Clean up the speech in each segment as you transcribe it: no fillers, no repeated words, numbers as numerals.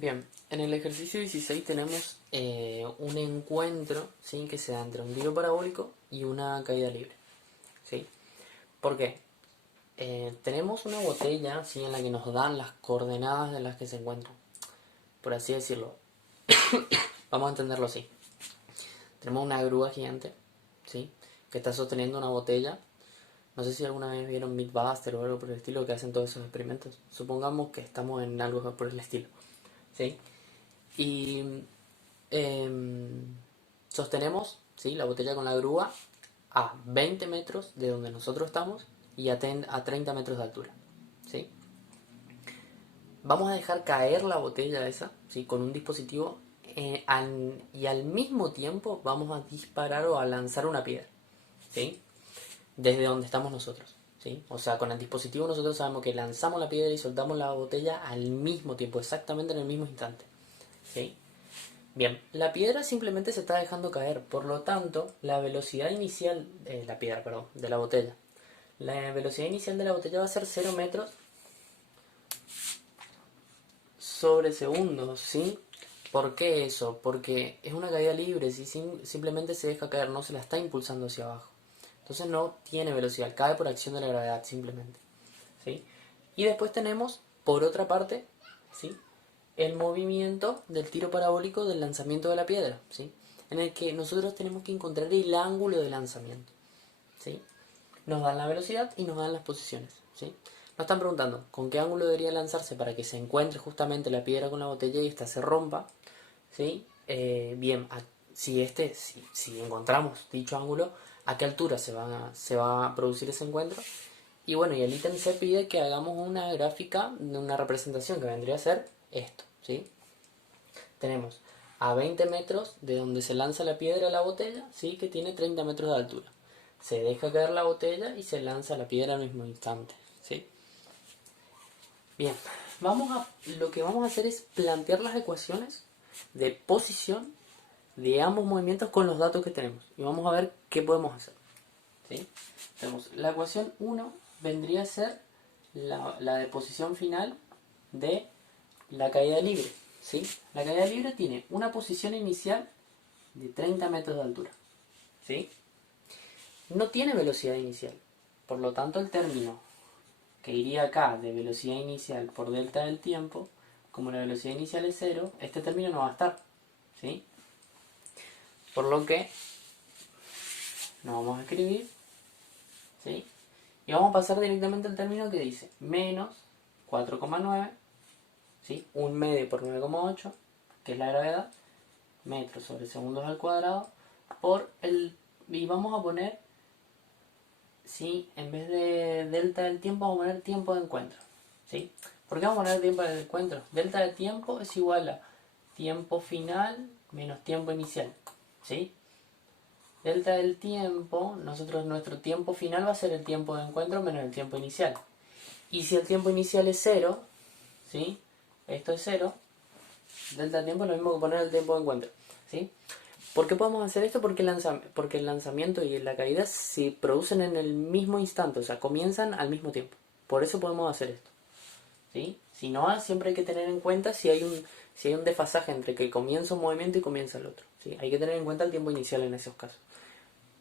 Bien, en el ejercicio 16 tenemos un encuentro, ¿sí?, que se da entre un tiro parabólico y una caída libre, ¿sí? ¿Por qué? Tenemos una botella, ¿sí?, en la que nos dan las coordenadas de las que se encuentran, por así decirlo. Vamos a entenderlo así. Tenemos una grúa gigante, ¿sí?, que está sosteniendo una botella. No sé si alguna vez vieron Mythbuster o algo por el estilo, que hacen todos esos experimentos. Supongamos que estamos en algo por el estilo, ¿sí? Y sostenemos, ¿sí?, la botella con la grúa a 20 metros de donde nosotros estamos y a 30 metros de altura, ¿sí? Vamos a dejar caer la botella esa, ¿sí?, con un dispositivo, y al mismo tiempo vamos a disparar o a lanzar una piedra, ¿sí?, desde donde estamos nosotros, ¿sí? O sea, con el dispositivo nosotros sabemos que lanzamos la piedra y soltamos la botella al mismo tiempo, exactamente en el mismo instante, ¿sí? Bien, la piedra simplemente se está dejando caer, por lo tanto, la velocidad inicial, la piedra, perdón, de la botella. La velocidad inicial de la botella va a ser 0 metros sobre segundo, ¿sí? ¿Por qué eso? Porque es una caída libre, si simplemente se deja caer, no se la está impulsando hacia abajo. Entonces no tiene velocidad, cae por acción de la gravedad simplemente, ¿sí? Y después tenemos, por otra parte, ¿sí?, el movimiento del tiro parabólico del lanzamiento de la piedra, ¿sí?, en el que nosotros tenemos que encontrar el ángulo de lanzamiento, ¿sí? Nos dan la velocidad y nos dan las posiciones, ¿sí? Nos están preguntando con qué ángulo debería lanzarse para que se encuentre justamente la piedra con la botella y esta se rompa, ¿sí? Bien, si encontramos dicho ángulo, ¿a qué altura se va a producir ese encuentro? Y bueno, y el ítem se pide que hagamos una gráfica de una representación que vendría a ser esto, ¿sí? Tenemos a 20 metros de donde se lanza la piedra a la botella, ¿sí?, que tiene 30 metros de altura. Se deja caer la botella y se lanza la piedra al mismo instante, ¿sí? Bien, lo que vamos a hacer es plantear las ecuaciones de posición de ambos movimientos con los datos que tenemos. Y vamos a ver qué podemos hacer, ¿sí? Tenemos la ecuación 1 vendría a ser la de posición final de la caída libre, ¿sí? La caída libre tiene una posición inicial de 30 metros de altura, ¿sí? No tiene velocidad inicial, por lo tanto el término que iría acá de velocidad inicial por delta del tiempo, como la velocidad inicial es cero, este término no va a estar, ¿sí? Por lo que nos vamos a escribir, ¿sí? Y vamos a pasar directamente al término que dice menos 4,9, ¿sí?, un medio por 9,8, que es la gravedad, metros sobre segundos al cuadrado, y vamos a poner, ¿sí?, en vez de delta del tiempo vamos a poner tiempo de encuentro, ¿sí? ¿Por qué vamos a poner tiempo de encuentro? Delta de tiempo es igual a tiempo final menos tiempo inicial, ¿sí? Delta del tiempo, nuestro tiempo final va a ser el tiempo de encuentro menos el tiempo inicial. Y si el tiempo inicial es 0, ¿sí?, esto es 0, delta del tiempo es lo mismo que poner el tiempo de encuentro, ¿sí? ¿Por qué podemos hacer esto? Porque el lanzamiento y la caída se producen en el mismo instante, o sea, comienzan al mismo tiempo. Por eso podemos hacer esto, ¿sí? Si no, siempre hay que tener en cuenta si hay un desfasaje entre que comienza un movimiento y comienza el otro, ¿sí? Hay que tener en cuenta el tiempo inicial en esos casos.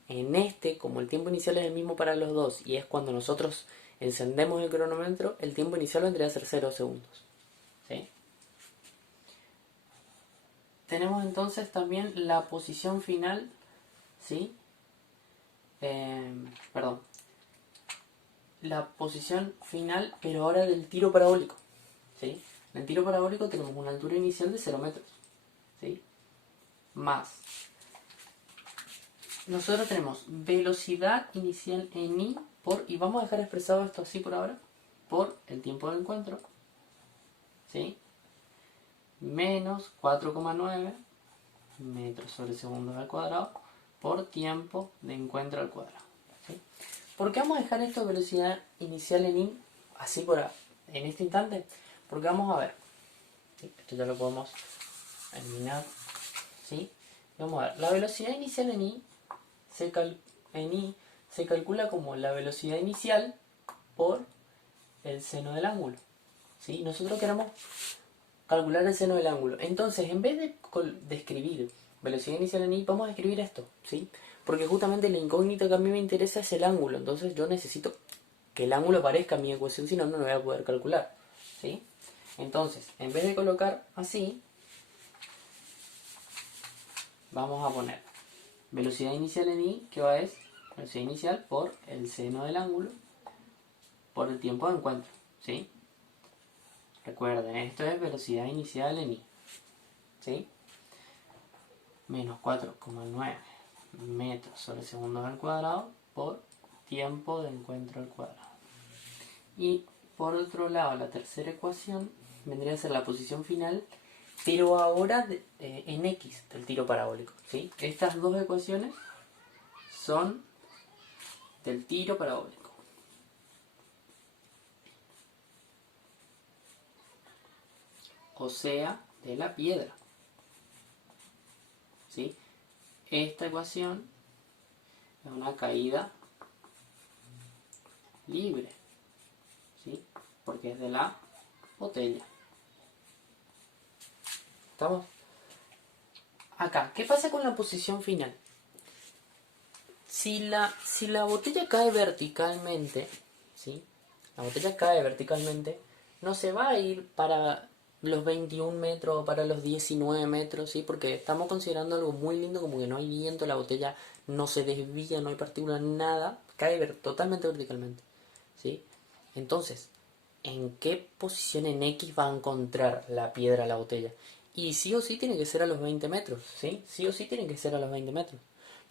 En este, como el tiempo inicial es el mismo para los dos y es cuando nosotros encendemos el cronómetro, el tiempo inicial vendría a ser 0 segundos, ¿sí? Tenemos entonces también la posición final, ¿sí? Perdón. La posición final, pero ahora del tiro parabólico, ¿sí? En el tiro parabólico tenemos una altura inicial de 0 metros, ¿sí? Más. Nosotros tenemos velocidad inicial en i y vamos a dejar expresado esto así por ahora, por el tiempo de encuentro, ¿sí?, menos 4,9 metros sobre segundos al cuadrado por tiempo de encuentro al cuadrado, ¿sí? ¿Por qué vamos a dejar esto de velocidad inicial en i así en este instante? Porque vamos a ver, ¿sí?, esto ya lo podemos eliminar, ¿sí? Vamos a ver, la velocidad inicial en i se calcula como la velocidad inicial por el seno del ángulo, ¿sí? Nosotros queremos calcular el seno del ángulo. Entonces, en vez de escribir velocidad inicial en i, vamos a escribir esto, ¿sí? Porque justamente la incógnita que a mí me interesa es el ángulo. Entonces yo necesito que el ángulo aparezca en mi ecuación, si no, no lo voy a poder calcular, ¿sí? Entonces, en vez de colocar así, vamos a poner velocidad inicial en i, que va es velocidad inicial por el seno del ángulo por el tiempo de encuentro, ¿sí? Recuerden, esto es velocidad inicial en i, ¿sí? Menos 4,9 metros sobre segundos al cuadrado por tiempo de encuentro al cuadrado. Y por otro lado, la tercera ecuación vendría a ser la posición final, pero ahora en x del tiro parabólico, ¿sí? Estas dos ecuaciones son del tiro parabólico. O sea, de la piedra, ¿sí? Esta ecuación es una caída libre, ¿sí? Porque es de la botella. ¿Estamos? Acá, ¿qué pasa con la posición final? Si la botella cae verticalmente, ¿sí? La botella cae verticalmente, no se va a ir para los 21 metros o para los 19 metros, ¿sí? Porque estamos considerando algo muy lindo, como que no hay viento, la botella no se desvía, no hay partículas, nada, cae totalmente verticalmente, ¿sí? Entonces, ¿en qué posición en X va a encontrar la piedra la botella? Y sí o sí tiene que ser a los 20 metros, ¿sí? Sí o sí tiene que ser a los 20 metros.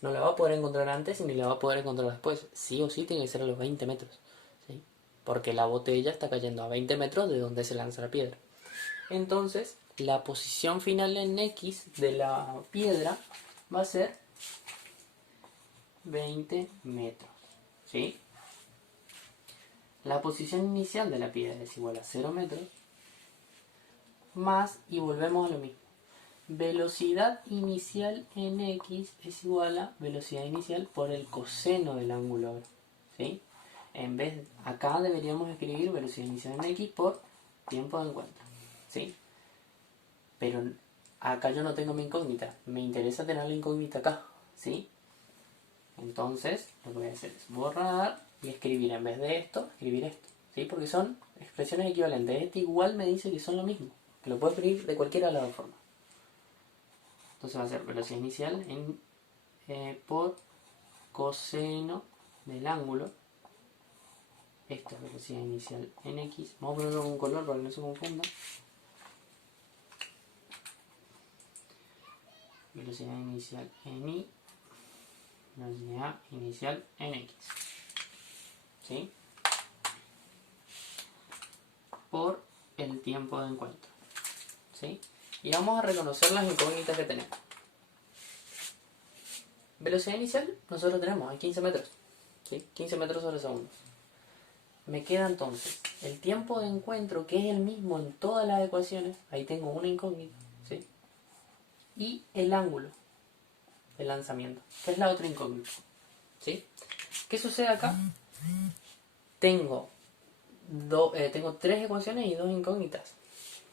No la va a poder encontrar antes ni la va a poder encontrar después. Sí o sí tiene que ser a los 20 metros, ¿sí? Porque la botella está cayendo a 20 metros de donde se lanza la piedra. Entonces, la posición final en X de la piedra va a ser 20 metros, ¿sí? La posición inicial de la piedra es igual a 0 metros más, y volvemos a lo mismo. Velocidad inicial en x es igual a velocidad inicial por el coseno del ángulo, ¿sí? En vez, acá deberíamos escribir velocidad inicial en x por tiempo de encuentro, ¿sí? Pero acá yo no tengo mi incógnita, me interesa tener la incógnita acá, ¿sí? Entonces lo que voy a hacer es borrar y escribir, en vez de esto, escribir esto, ¿sí? Porque son expresiones equivalentes. Este igual me dice que son lo mismo, que lo puedo escribir de cualquiera de las dos formas. Entonces va a ser velocidad inicial por coseno del ángulo. Esto es velocidad inicial en x. Vamos a ponerlo con un color para que no se confunda. Velocidad inicial en y. Velocidad inicial en x. ¿Sí? Por el tiempo de encuentro. ¿Sí? Y vamos a reconocer las incógnitas que tenemos. Velocidad inicial, nosotros tenemos, hay 15 metros. ¿Sí? 15 metros sobre segundo. Me queda entonces el tiempo de encuentro, que es el mismo en todas las ecuaciones. Ahí tengo una incógnita, ¿sí? Y el ángulo de lanzamiento, que es la otra incógnita, ¿sí? ¿Qué sucede acá? Tengo tres ecuaciones y dos incógnitas.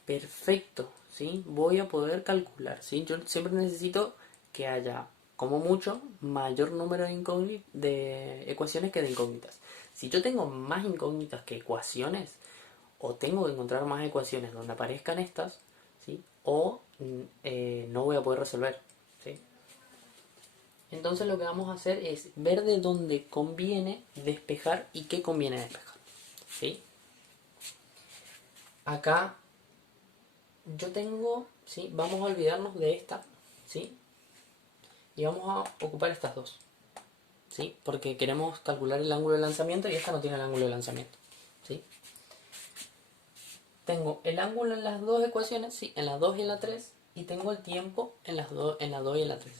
Perfecto, ¿sí? Voy a poder calcular, ¿sí? Yo siempre necesito que haya, como mucho, mayor número de ecuaciones que de incógnitas. Si yo tengo más incógnitas que ecuaciones, o tengo que encontrar más ecuaciones donde aparezcan estas, ¿sí? O no voy a poder resolver, ¿sí? Entonces lo que vamos a hacer es ver de dónde conviene despejar y qué conviene despejar, ¿sí? Acá yo tengo, ¿sí? Vamos a olvidarnos de esta, ¿sí? Y vamos a ocupar estas dos, ¿sí? Porque queremos calcular el ángulo de lanzamiento y esta no tiene el ángulo de lanzamiento, ¿sí? Tengo el ángulo en las dos ecuaciones, ¿sí? En la 2 y en la 3, y tengo el tiempo en la 2 y en la 3.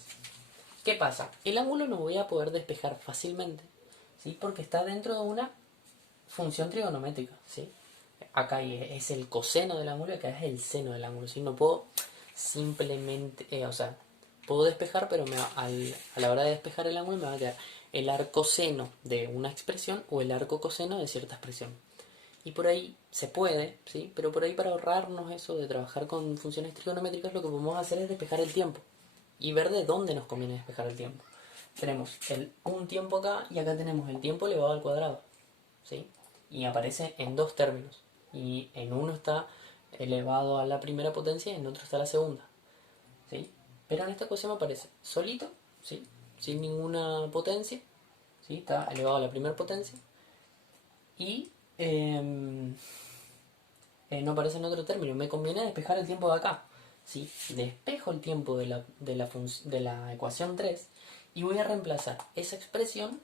¿Qué pasa? El ángulo no voy a poder despejar fácilmente, ¿sí? Porque está dentro de una función trigonométrica, ¿sí? Acá es el coseno del ángulo y acá es el seno del ángulo, ¿sí? No puedo simplemente, o sea, puedo despejar, pero a la hora de despejar el ángulo me va a quedar el arco seno de una expresión o el arco coseno de cierta expresión. Y por ahí se puede, ¿sí? Pero por ahí para ahorrarnos eso de trabajar con funciones trigonométricas, lo que podemos hacer es despejar el tiempo y ver de dónde nos conviene despejar el tiempo. Tenemos un tiempo acá y acá tenemos el tiempo elevado al cuadrado, ¿sí? Y aparece en dos términos. Y en uno está elevado a la primera potencia y en otro está la segunda, ¿sí? Pero en esta ecuación aparece solito, ¿sí? Sin ninguna potencia, ¿sí? Está elevado a la primera potencia y no aparece en otro término. Me conviene despejar el tiempo de acá, ¿sí? Despejo el tiempo de la ecuación 3 y voy a reemplazar esa expresión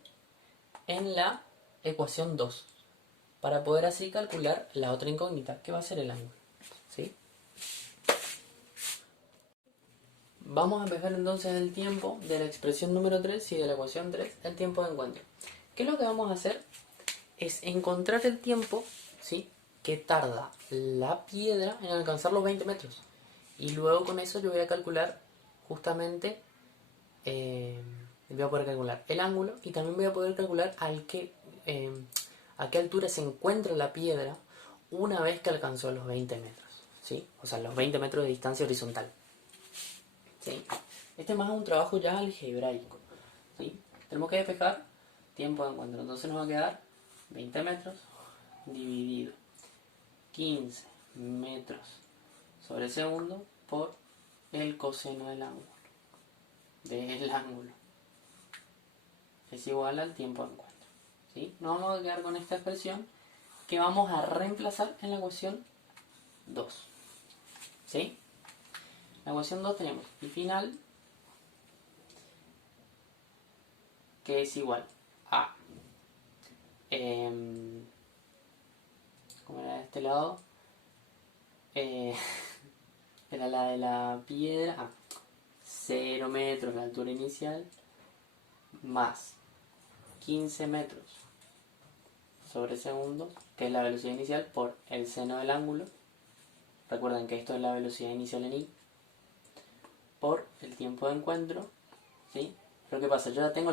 en la ecuación 2 para poder así calcular la otra incógnita, que va a ser el ángulo, ¿sí? Vamos a empezar entonces el tiempo de la expresión número 3 y de la ecuación 3, el tiempo de encuentro. ¿Qué es lo que vamos a hacer? Es encontrar el tiempo, ¿sí?, que tarda la piedra en alcanzar los 20 metros. Y luego con eso yo voy a calcular justamente, voy a poder calcular el ángulo y también voy a poder calcular a qué altura se encuentra la piedra una vez que alcanzó los 20 metros, ¿sí? O sea, los 20 metros de distancia horizontal, ¿sí? Este es más un trabajo ya algebraico, ¿sí? Tenemos que despejar tiempo de encuentro, entonces nos va a quedar 20 metros dividido 15 metros sobre segundo por el coseno del ángulo es igual al tiempo de encuentro, ¿sí? Nos vamos a quedar con esta expresión que vamos a reemplazar en la ecuación 2, ¿sí? En la ecuación 2 tenemos y final, que es igual a ¿cómo era de este lado? Era la de la piedra, 0 metros la altura inicial más 15 metros sobre segundo, que es la velocidad inicial, por el seno del ángulo. Recuerden que esto es la velocidad inicial en i, por el tiempo de encuentro, ¿sí? Pero ¿qué pasa? Yo ya tengo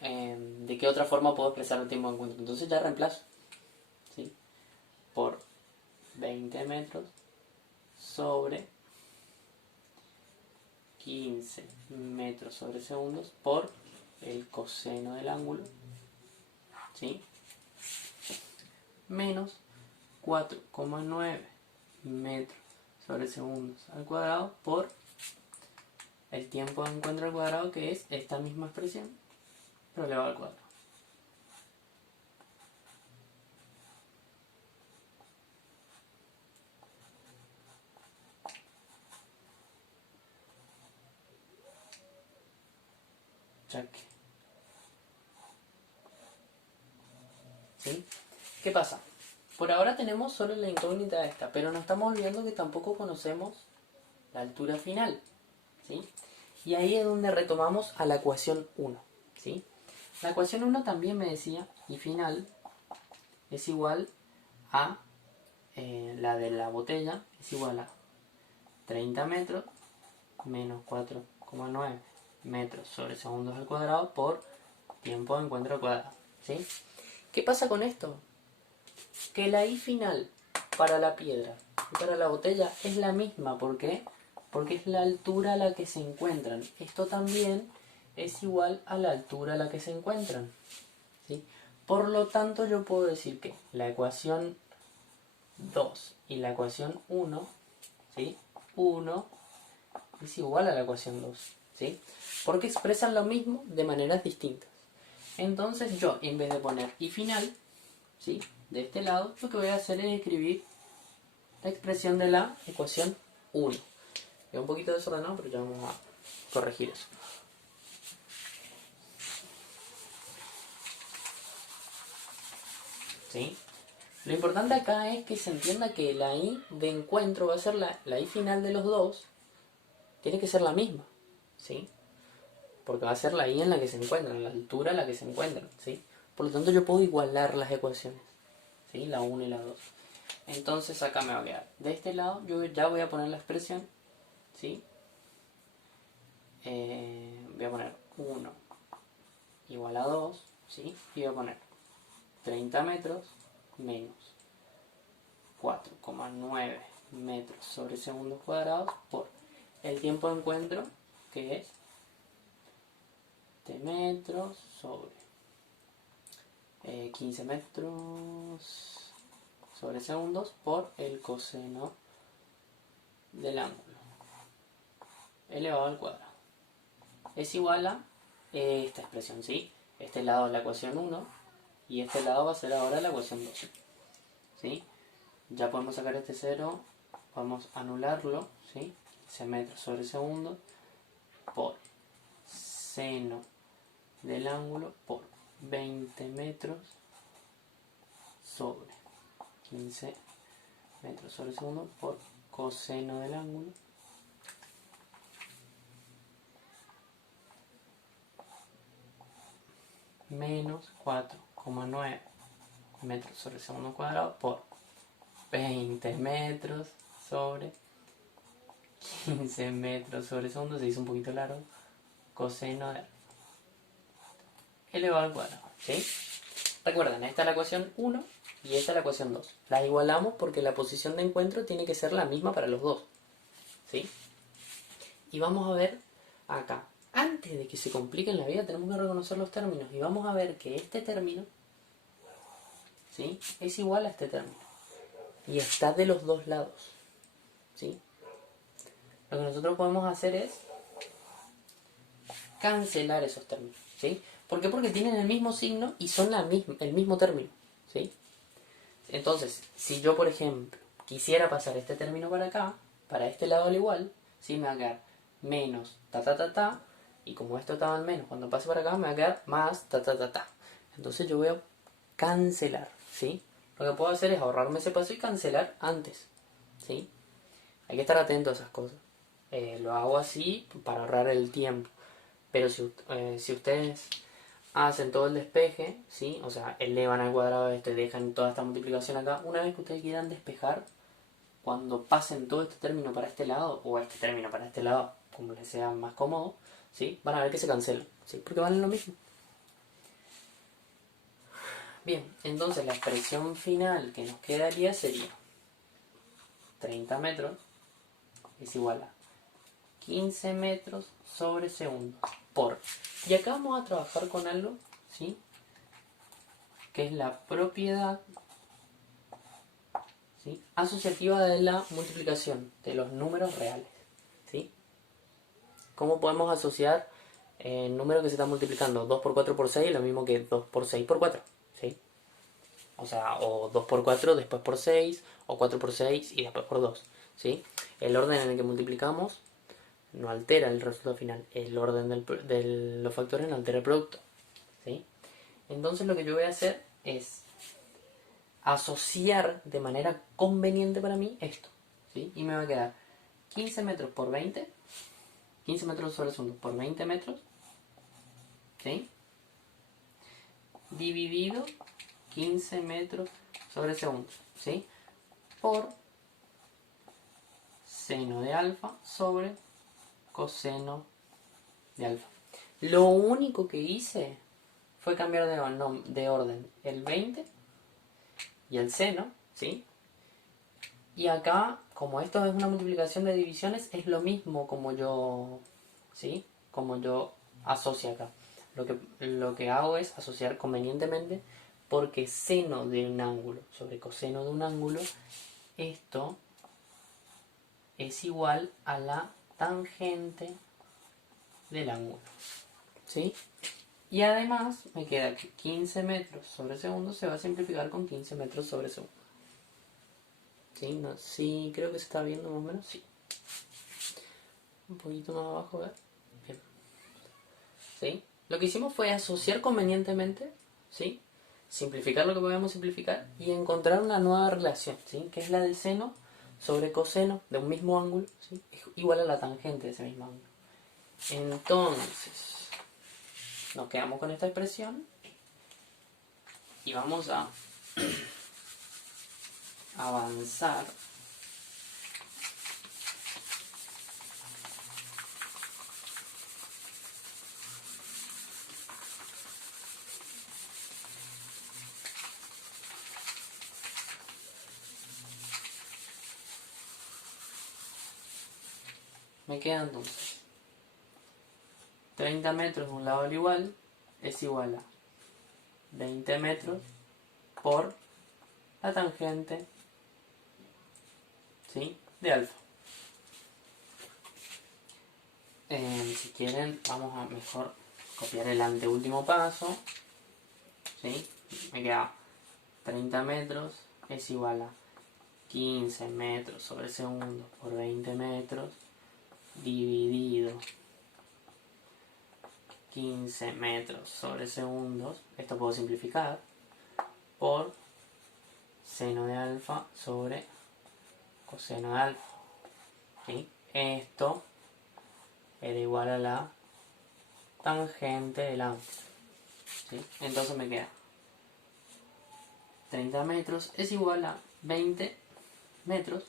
¿de qué otra forma puedo expresar el tiempo de encuentro? Entonces ya reemplazo, ¿sí? Por 20 metros sobre 15 metros sobre segundos por el coseno del ángulo, ¿sí? Menos 4,9 metros sobre segundos al cuadrado por el tiempo de encuentro al cuadrado, que es esta misma expresión, pero elevado al cuadrado. Cheque. ¿Sí? ¿Qué pasa? Por ahora tenemos solo la incógnita esta, pero no estamos olvidando que tampoco conocemos la altura final, ¿sí? Y ahí es donde retomamos a la ecuación 1, ¿sí? La ecuación 1 también me decía, y final es igual a la de la botella, es igual a 30 metros menos 4,9 metros sobre segundos al cuadrado por tiempo de encuentro al cuadrado, ¿sí? ¿Qué pasa con esto? Que la I final para la piedra y para la botella es la misma. ¿Por qué? Porque es la altura a la que se encuentran. Esto también es igual a la altura a la que se encuentran, ¿sí? Por lo tanto, yo puedo decir que la ecuación 2 y la ecuación 1, ¿sí? 1 es igual a la ecuación 2, ¿sí? Porque expresan lo mismo de maneras distintas. Entonces yo, en vez de poner y final, ¿sí?, de este lado, lo que voy a hacer es escribir la expresión de la ecuación 1. Es un poquito desordenado, pero ya vamos a corregir eso. ¿Sí? Lo importante acá es que se entienda que la i de encuentro va a ser la i final de los dos, tiene que ser la misma, ¿sí? Porque va a ser la i en la que se encuentran, la altura en la que se encuentran, ¿sí? Por lo tanto yo puedo igualar las ecuaciones, ¿sí? La 1 y la 2. Entonces acá me va a quedar, de este lado yo ya voy a poner la expresión, ¿sí? Voy a poner 1 igual a 2, ¿sí? Y voy a poner 30 metros menos 4,9 metros sobre segundos cuadrados por el tiempo de encuentro, que es de metros sobre 15 metros sobre segundos por el coseno del ángulo elevado al cuadrado. Es igual a esta expresión, ¿sí? Este lado es la ecuación 1 y este lado va a ser ahora la ecuación 2, ¿sí? Ya podemos sacar este 0, podemos anularlo, ¿sí? 15 metros sobre segundo por seno del ángulo por 20 metros sobre 15 metros sobre segundo por coseno del ángulo menos 4,9 metros sobre segundo cuadrado por 20 metros sobre 15 metros sobre segundo, se hizo un poquito largo, coseno de elevado al cuadrado, ¿sí? Recuerden, esta es la ecuación 1 y esta es la ecuación 2. Las igualamos porque la posición de encuentro tiene que ser la misma para los dos, ¿sí? Y vamos a ver acá, antes de que se complique en la vida, tenemos que reconocer los términos y vamos a ver que este término, ¿sí?, es igual a este término y está de los dos lados, ¿sí? Lo que nosotros podemos hacer es cancelar esos términos, ¿sí? ¿Por qué? Porque tienen el mismo signo y son el mismo término, ¿sí? Entonces, si yo, por ejemplo, quisiera pasar este término para acá, para este lado al igual, ¿sí?, me va a quedar menos ta ta ta ta, y como esto estaba en menos, cuando pase para acá me va a quedar más ta ta ta ta. Entonces yo voy a cancelar, ¿sí? Lo que puedo hacer es ahorrarme ese paso y cancelar antes, ¿sí? Hay que estar atento a esas cosas. Lo hago así para ahorrar el tiempo. Pero si ustedes hacen todo el despeje, ¿sí?, o sea, elevan al cuadrado esto y dejan toda esta multiplicación acá, una vez que ustedes quieran despejar, cuando pasen todo este término para este lado, o este término para este lado, como les sea más cómodo, ¿sí?, van a ver que se cancelan, ¿sí?, porque valen lo mismo. Bien, entonces la expresión final que nos quedaría sería 30 metros es igual a 15 metros sobre segundo por... Y acá vamos a trabajar con algo, ¿sí?, que es la propiedad, ¿sí?, asociativa de la multiplicación de los números reales, ¿sí? ¿Cómo podemos asociar el número que se está multiplicando? 2 por 4 por 6 es lo mismo que 2 por 6 por 4, ¿sí? O sea, o 2 por 4 después por 6, o 4 por 6 y después por 2, ¿sí? El orden en el que multiplicamos no altera el resultado final. El orden de los factores no altera el producto, ¿sí? Entonces lo que yo voy a hacer es asociar de manera conveniente para mí esto, ¿sí? Y me va a quedar 15 metros por 20, 15 metros sobre segundo por 20 metros, ¿sí?, dividido 15 metros sobre segundo, ¿sí?, por seno de alfa sobre coseno de alfa. Lo único que hice fue cambiar de orden el 20 y el seno, ¿sí? Y acá, como esto es una multiplicación de divisiones, es lo mismo como yo, ¿sí?, como yo asocio acá. Lo que hago es asociar convenientemente porque seno de un ángulo sobre coseno de un ángulo, esto es igual a la tangente del ángulo, ¿sí? Y además me queda que 15 metros sobre segundo se va a simplificar con 15 metros sobre segundo. ¿Sí? No, sí, creo que se está viendo más o menos, sí. Un poquito más abajo, ¿ver? Bien. ¿Sí? Lo que hicimos fue asociar convenientemente, ¿sí?, simplificar lo que podíamos simplificar y encontrar una nueva relación, ¿sí?, que es la de seno sobre coseno de un mismo ángulo, ¿sí?, es igual a la tangente de ese mismo ángulo. Entonces, nos quedamos con esta expresión y vamos a avanzar me queda entonces 30 metros de un lado al igual es igual a 20 metros por la tangente, ¿sí?, de alfa. Si quieren, vamos a mejor copiar el anteúltimo paso, ¿sí? Me queda 30 metros es igual a 15 metros sobre segundo por 20 metros dividido 15 metros sobre segundos, esto puedo simplificar, por seno de alfa sobre coseno de alfa, ¿sí? Esto era igual a la tangente del ángulo, ¿sí? Entonces me queda 30 metros es igual a 20 metros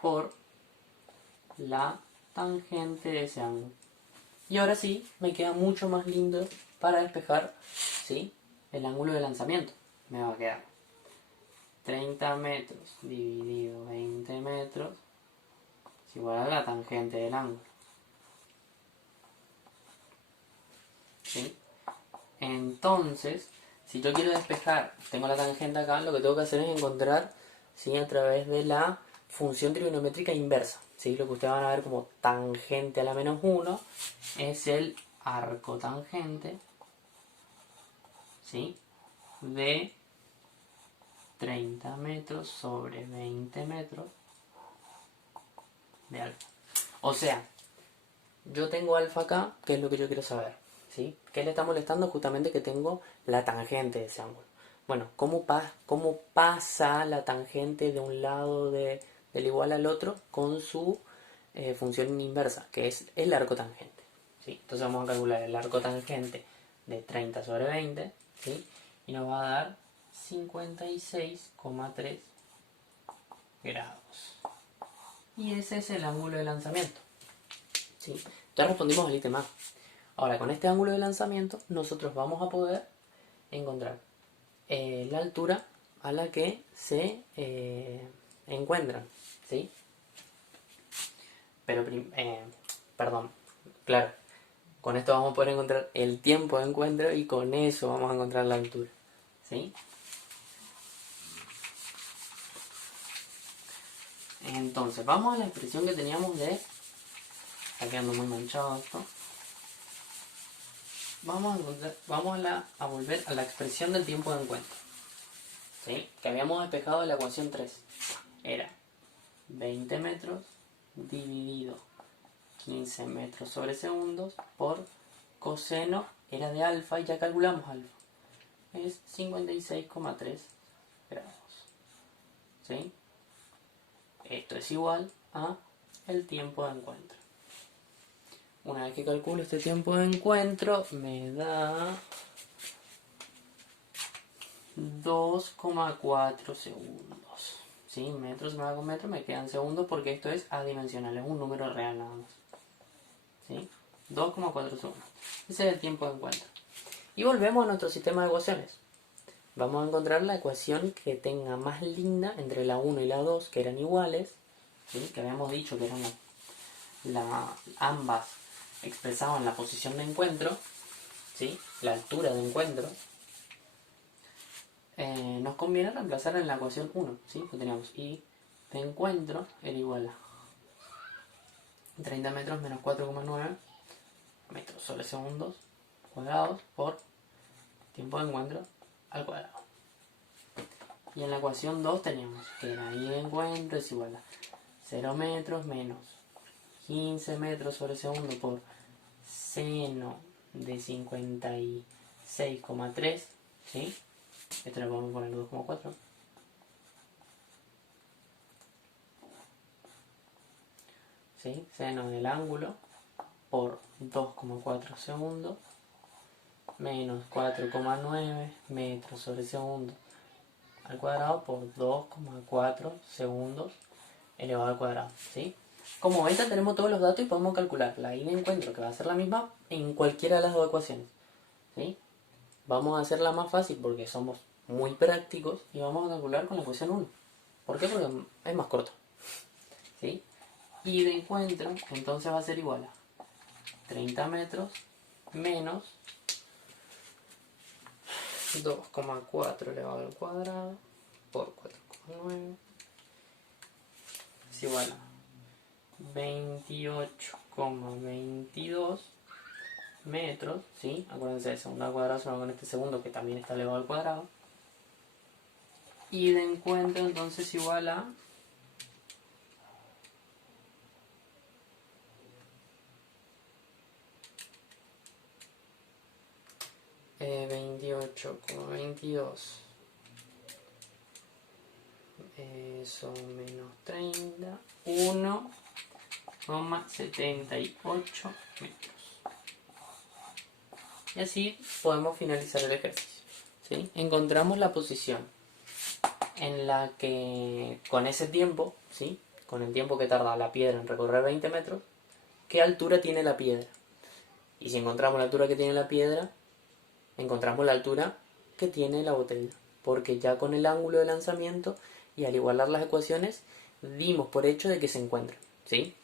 por la tangente de ese ángulo. Y ahora sí, me queda mucho más lindo para despejar, ¿sí?, el ángulo de lanzamiento. Me va a quedar 30 metros dividido 20 metros es igual a la tangente del ángulo, ¿sí? Entonces, si yo quiero despejar, tengo la tangente acá, lo que tengo que hacer es encontrar, ¿sí?, a través de la función trigonométrica inversa, ¿sí? Lo que ustedes van a ver como tangente a la menos 1 es el arco tangente, ¿sí?, de 30 metros sobre 20 metros de alfa. O sea, yo tengo alfa acá, que es lo que yo quiero saber, ¿sí? ¿Qué le está molestando? Justamente que tengo la tangente de ese ángulo. Bueno, ¿cómo pasa la tangente de un lado del igual al otro con su función inversa, que es el arco tangente, ¿sí? Entonces vamos a calcular el arco tangente de 30 sobre 20, ¿sí? Y nos va a dar 56,3 grados. Y ese es el ángulo de lanzamiento, ¿sí? Ya respondimos el ítem A. Ahora, con este ángulo de lanzamiento, nosotros vamos a poder encontrar la altura a la que se encuentran, ¿sí? Pero, perdón, claro, con esto vamos a poder encontrar el tiempo de encuentro y con eso vamos a encontrar la altura, ¿sí? Entonces, vamos a la expresión que teníamos de... Está quedando muy manchado esto. Vamos a volver a la expresión del tiempo de encuentro, ¿sí?, que habíamos despejado de la ecuación 3. Era 20 metros dividido 15 metros sobre segundos por coseno, era de alfa y ya calculamos alfa. Es 56,3 grados, ¿sí? Esto es igual a el tiempo de encuentro. Una vez que calculo este tiempo de encuentro, me da 2,4 segundos. ¿Sí? Metros me va con metro, me quedan segundos porque esto es adimensional, es un número real nada más. ¿Sí? 2,4 segundos. Ese es el tiempo de encuentro. Y volvemos a nuestro sistema de ecuaciones. Vamos a encontrar la ecuación que tenga más linda entre la 1 y la 2, que eran iguales, ¿sí?, que habíamos dicho que eran ambas expresaban la posición de encuentro, ¿sí?, la altura de encuentro. Nos conviene reemplazar en la ecuación 1, ¿sí?, que teníamos y de encuentro era igual a 30 metros menos 4,9 metros sobre segundos cuadrados por tiempo de encuentro al cuadrado. Y en la ecuación 2 teníamos que la i de encuentro es igual a 0 metros menos 15 metros sobre segundo por seno de 56,3, ¿sí? Esto le podemos poner 2,4. ¿Sí? Seno del ángulo por 2,4 segundos menos 4,9 metros sobre segundo al cuadrado por 2,4 segundos elevado al cuadrado, ¿sí? Como ven, tenemos todos los datos y podemos calcular la i de encuentro, que va a ser la misma en cualquiera de las dos ecuaciones, ¿sí? Vamos a hacerla más fácil porque somos muy prácticos y vamos a calcular con la ecuación 1. ¿Por qué? Porque es más corto, ¿sí? y de encuentro entonces va a ser igual a 30 metros menos 2,4 elevado al cuadrado por 4,9 es igual a 28,22 metros, ¿sí? Acuérdense de segundo al cuadrado solo con este segundo que también está elevado al cuadrado. Y de encuentro entonces igual a 28,22 eso menos 30 1,78 metros. Y así podemos finalizar el ejercicio, ¿sí? Encontramos la posición en la que con ese tiempo, ¿sí? Con el tiempo que tarda la piedra en recorrer 20 metros, ¿qué altura tiene la piedra? Y si encontramos la altura que tiene la piedra, encontramos la altura que tiene la botella, porque ya con el ángulo de lanzamiento y al igualar las ecuaciones dimos por hecho de que se encuentran, ¿sí?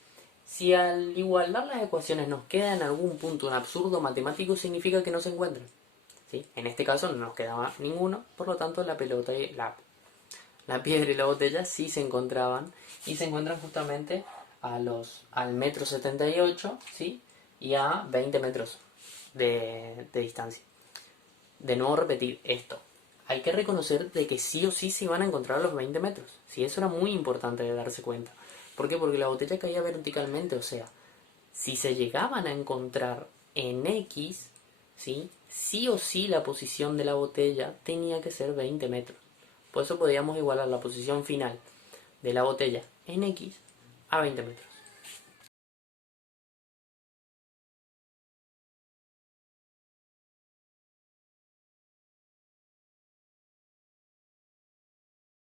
Si al igualar las ecuaciones nos queda en algún punto un absurdo matemático, significa que no se encuentran, ¿sí? En este caso no nos quedaba ninguno, por lo tanto la pelota y la piedra y la botella sí se encontraban y se encuentran justamente al metro 78, ¿sí? Y a 20 metros de distancia. De nuevo repetir esto. Hay que reconocer de que sí o sí se iban a encontrar a los 20 metros. Sí, eso era muy importante de darse cuenta. ¿Por qué? Porque la botella caía verticalmente, o sea, si se llegaban a encontrar en X, ¿sí? Sí o sí la posición de la botella tenía que ser 20 metros. Por eso podíamos igualar la posición final de la botella en X a 20 metros.